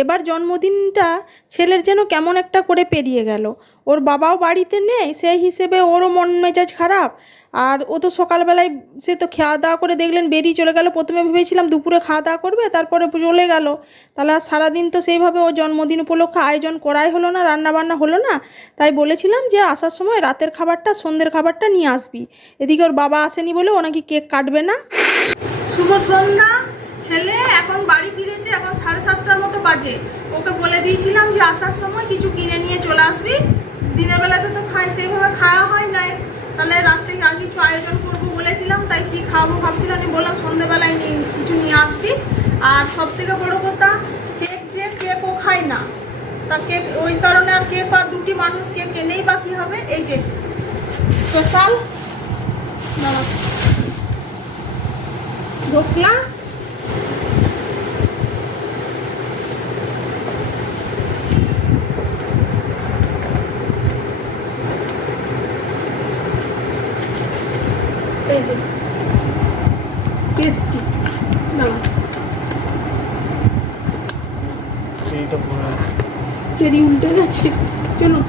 এবার জন্মদিনটা ছেলের যেন কেমন একটা করে পেরিয়ে গেল। ওর বাবাও বাড়িতে নেই, সেই হিসেবে ওরও মন মেজাজ খারাপ। আর ও তো সকালবেলায় সে তো খাওয়া দাওয়া করে দেখলেন বেরিয়ে চলে গেল। প্রথমে ভেবেছিলাম দুপুরে খাওয়া দাওয়া করবে, তারপরে চলে গেল। তাহলে আর সারাদিন তো সেইভাবে ও জন্মদিন উপলক্ষে আয়োজন করাই হলো না, রান্নাবান্না হলো না। তাই বলেছিলাম যে আসার সময় রাতের খাবারটা, সন্ধ্যের খাবারটা নিয়ে আসবি। এদিকে ওর বাবা আসেনি বলে ও নাকি কেক কাটবে না। শুভ সন্ধ্যা। ছেলে এখন বাড়ি ফিরেছে, এখন 7:30টার মতো বাজে। ওকে বলে দিয়েছিলাম যে আসার সময় কিছু কিনে নিয়ে চলে আসবি। দিনের বেলাতে তো সেইভাবে খাওয়া হয় নাই, তাহলে রাত্রে আর কিছু আয়োজন করবো বলেছিলাম। তাই কি খাবো ভাবছিলাম, আমি বললাম সন্ধ্যেবেলায় কিছু নিয়ে আসবি। আর সব থেকে বড় কথা, কেক ও খাই না, তা কেক ওই কারণে আর কেক আর দুটি মানুষ কেক এনেই বাকি হবে। এই যে স্পেশাল ঢোকলা, এই যে পেস্টি, চেরি উল্টে গেছে। চলো,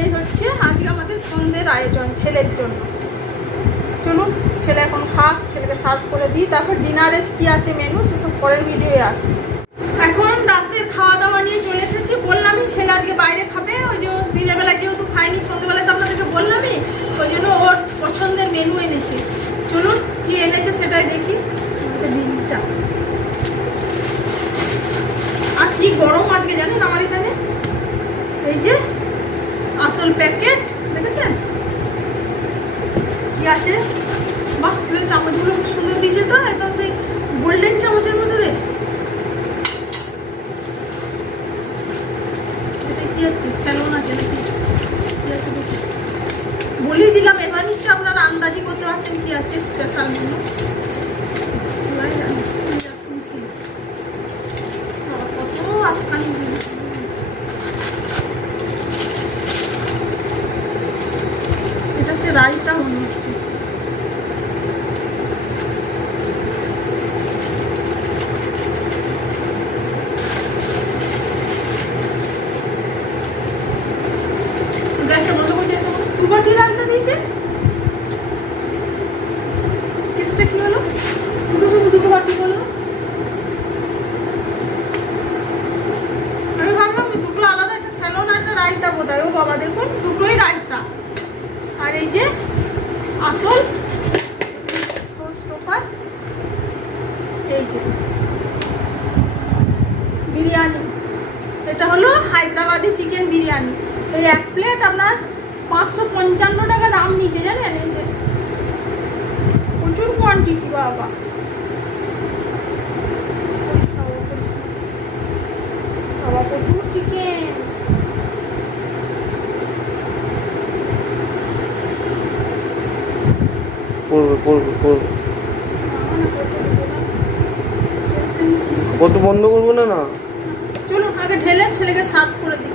এই হচ্ছে আজকে আমাদের সন্ধ্যের আয়োজন ছেলের জন্য। চলুন, ছেলে এখন খাক, ছেলেকে সার্ভ করে দিই, তারপর ডিনারে কি আছে মেনু সেসব পরের ভিডিওয়ে আসছে। এখন রাতের খাওয়া দাওয়া নিয়ে চলে এসেছি। বললামই ছেলে আজকে বাইরে খাবে, ওই যে দিনের বেলায় যেহেতু খাইনি, সন্ধ্যেবেলায় তো আপনাদেরকে বললামই, ওই জন্য ওর পছন্দের মেনু এনেছি। চলুন কি এনেছে সেটাই দেখি। ডিমটা আর কি গরম আজকে জানেন আমার এখানে। এই যে আসল প্যাকেট দেখেছেন কি আছে। বাহ, চামচগুলো খুব সুন্দর দিয়েছে তো, একদম সেই গোল্ডেন চামচের মতো রে। এটা কি আছে, স্যালন আছে নাকি বলি দিলাম। এবার নিশ্চয় আপনারা আন্দাজি করতে পারছেন কি আছে স্পেশাল মেনু। এটা হচ্ছে রায়তা মনে হচ্ছে। গ্যাসের মতো করে দুবাটি রায়তা দিয়েছে। কেসটা কি হলো, দুটো বাটি হলো। আমি ভাবলাম দুটো আলাদা, একটা স্যালন আর একটা রায়তা বোধহয়। ও বাবা, দেখুন দুটোই রায়তা। আর এই যে আসল সস টোপার, এই যে বিরিয়ানি। এটা হলো হায়দ্রাবাদি চিকেন বিরিয়ানি। এই এক প্লেট আপনার 555 টাকা দাম নিচে, জানেন। এই যে প্রচুর কোয়ান্টিটি, বাবা বাবা প্রচুর চিকেন। কত বন্ধ করবো না। চলুন আগে ঢেলে ছেলেকে সার্ভ করে দিই।